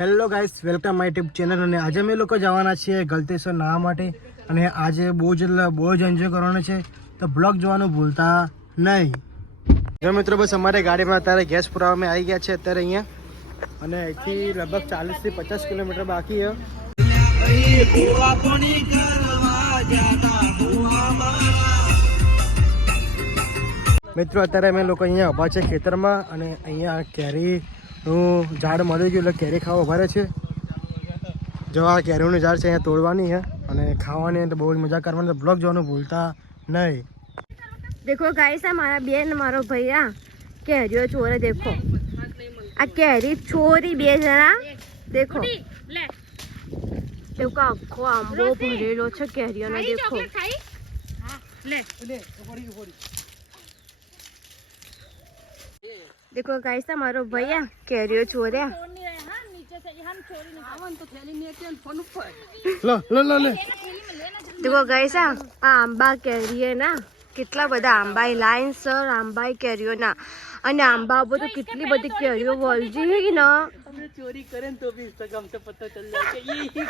Hello guys, welcome my YouTube channel. અને આજે અમે લોકો જવાના છીએ ગલતેશ્વર નાહવા માટે. અને આજે બહુ જ એન્જોય કરવાનો છે, તો બ્લોગ જોવાનું ભૂલતા નહીં. જો મિત્રો, બસ અમારે ગાડીમાં અત્યારે ગેસ પુરાવામાં આવી ગયા છે અત્યારે અહીંયા. અને અહીંથી લગભગ 40 થી 50 કિલોમીટર બાકી છે. મિત્રો, અત્યારે અમે લોકો અહીંયા ઊભા છે ખેતરમાં. અને અહીંયા કેરીનું ઝાડ મળી ગયું, એટલે કેરી ખાવા ઉભા રહે છે. જો આ કેરીનું ઝાડ છે, અહીંયા તોડવાની છે અને ખાવાની, તો બહુ જ મજા કરવાની. બ્લોગ જોવાનું ભૂલતા નહીં. देखो गाइस, हमारा बेन मारो भैया कैरियो चोरे. देखो आ कैरी चोरी बे जना. देखो देखो आखो आंबो भरेलो छे कैरियो ने. देखो देखो गाइस, हमारो भैया कैरियो चोरे. देखो गाइस, आ आंबा कैरी है ना, કેટલા બધા આંબા લાઈન સર આંબા કેરીઓ ના. અને આંબા બધું કેટલી બધી કેરીઓ વળજી ને. ચોરી કરે તો બી ઇન્સ્ટાગ્રામ से पता चल जाए कि ये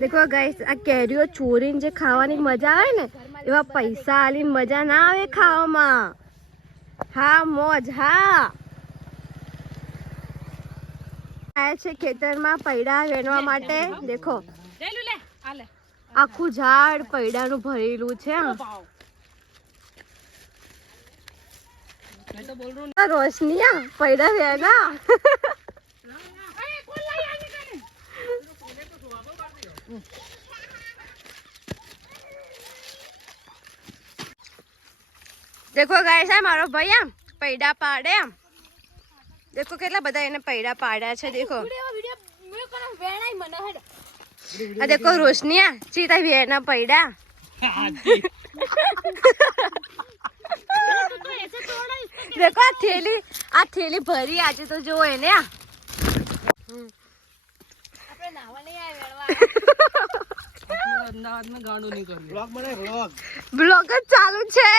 देखो गाइस, આ કેરીઓ ચોરીને જે ખાવાની મજા આવે ને, એવા પૈસા આલીને મજા ના આવે ખાવામાં. હા મોજ. હા આયા છે ખેતરમાં પૈડા વેણવા માટે. દેખો આખું ઝાડ પૈડાનું ભરેલું છે. રોશનિયા પૈડા વેના. देखो गाइस, मारो भैया पૈડા પાડે. देखो કેટલા બધા એને પૈડા પાડ્યા છે. देखो आ देखो रोशनिया चीता भी है ना पैडा. देखो आ थैली भरी आज तो जो है ने. ब्लॉग चालू छे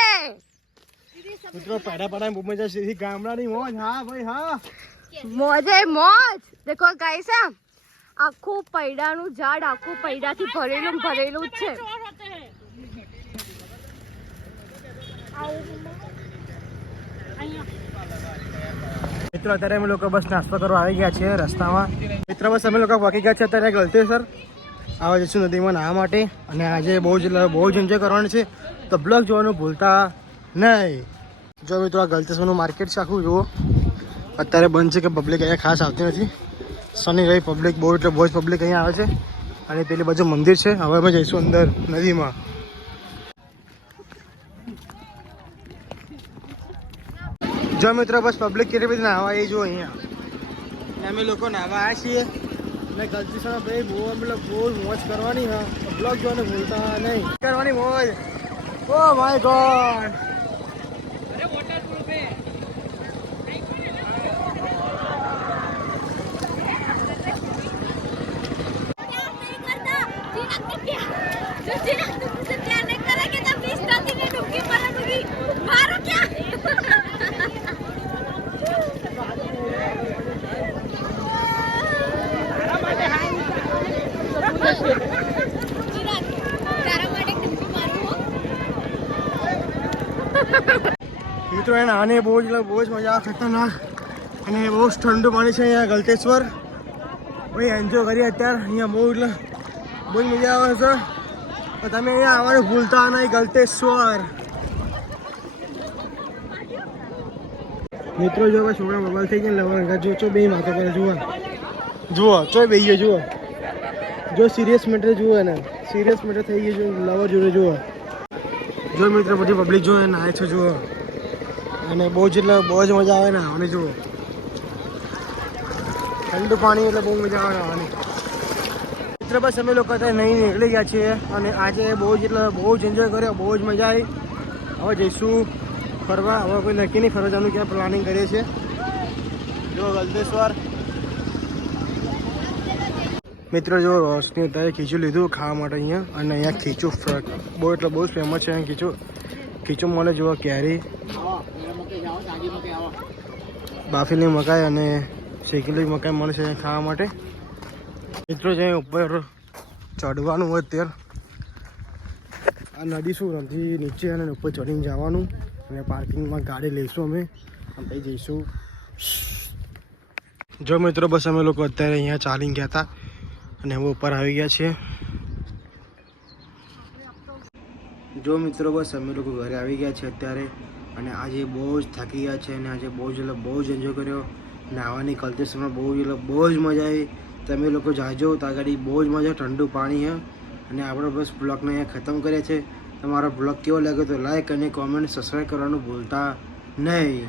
મિત્રો. પેડા પડાય બહુ મજા છે. ગામડાની મોજ. હા ભાઈ, હા મોજ હે મોજ. देखो गाइस, આખું પૈડાનું ઝાડ આખું પૈડાથી ભરેલું જ છે. મિત્રો, અત્યારે અમે લોકો બસ નાસ્તો કરવા આવી ગયા છે રસ્તામાં. મિત્રો, બસ અમે લોકો પહોંચી ગયા છે અત્યારે ગલતેશ્વર. આવા જઈશું નદીમાં નાહવા માટે. અને આજે બહુ જ એન્જોય કરવાનું છે, તો બ્લોગ જોવાનું ભૂલતા નહીં. જો મિત્રો, આ ગલતેશ્વરનું માર્કેટ છે આખું. જુઓ અત્યારે બંધ છે, કે પબ્લિક અહીંયા ખાસ આવતી નથી. શનિ રવિ પબ્લિક બહુ, એટલે બહુ જ પબ્લિક અહીંયા આવે છે. અને પેલી બાજુ મંદિર છે. હવે અમે જઈશું અંદર નદીમાં. જો મિત્રો, બસ પબ્લિક કેટલી બધી નાહવા એ જો અહીંયા અમે લોકો નાહવા આવ્યા છીએ. અને ગલતેશ્વર ભાઈ બહુ બહુ મોજ કરવાની. હા, બ્લોગ જોવાનું ભૂલતા નહીં. કરવાની મોજ. Oh my God. મિત્રો, એને આને બહુ જ મજા આવે, ખતરનાક. અને બહુ જ ઠંડુ પાણી છે અહીંયા ગલતેશ્વર. ભાઈ એન્જોય કરીએ અત્યારે અહીંયા. બહુ જ મજા આવે છે. તો તમે અહીંયા આવવાનું ભૂલતા નહીં ગલતેશ્વર. મિત્રો, જો છોકરા મોબાઈલ થઈ ગયા લવર જો બે માથે કરે. જુઓ ચોય બે ગયો. જો સિરિયસ મેટર જુઓ ને, સિરિયસ મેટર થઈ ગયું. લવર જોડે જુઓ. જો મિત્રો, બધી પબ્લિક જુઓ નાય છે. જુઓ, અને બહુ જ મજા આવે ને. અને જુઓ ઠંડુ પાણી એટલે બહુ મજા આવે આવવાની. મિત્ર બસ અમે લોકો અત્યારે નહીં નીકળી ગયા છીએ અને આજે બહુ જ એન્જોય કર્યો, બહુ જ મજા આવી. હવે જઈશું ફરવા. હવે કોઈ નક્કી નહીં ફરવા જવાનું, ક્યાં પ્લાનિંગ કરીએ છીએ. જો ગલતેશ્વર મિત્રો, જો રોશની અત્યારે ખીચું લીધું ખાવા માટે અહીંયા. અને અહીંયા ખીચું બહુ જ ફેમસ છે. અહીંયા ખીચું મળે. જુઓ કેરી, બાફેલી મકાઈ અને શેકેલી મકાઈ મળે છે ખાવા માટે. મિત્રો જે ઉપર ચડવાનું હોય ત્યારે આ નદી શું રમતી નીચે અને ઉપર ચડીને જવાનું અને પાર્કિંગમાં ગાડી લઈશું અમે અને પછી જઈશું. જો મિત્રો બસ અમે લોકો અત્યારે અહીંયા ચાલીને ગયા હતા અને હવે ઉપર આવી ગયા છીએ. જો મિત્રો બસ અમે લોકો ઘરે આવી ગયા છીએ અત્યારે અને આજે બહુ જ થાકી ગયા છે અને આજે બહુ જ એન્જોય કર્યો. નાહવાની ગલતેશ્વરમાં બહુ જ મજા આવી. તમે લોકો જાજો તો આગળ બહુ જ મજા, ઠંડુ પાણી છે. અને આપણો બસ બ્લોગને અહીંયા ખતમ કરીએ છીએ. તમારો બ્લોગ કેવો લાગ્યો તો લાઈક અને કોમેન્ટ સબસ્ક્રાઈબ કરવાનું ભૂલતા નહીં.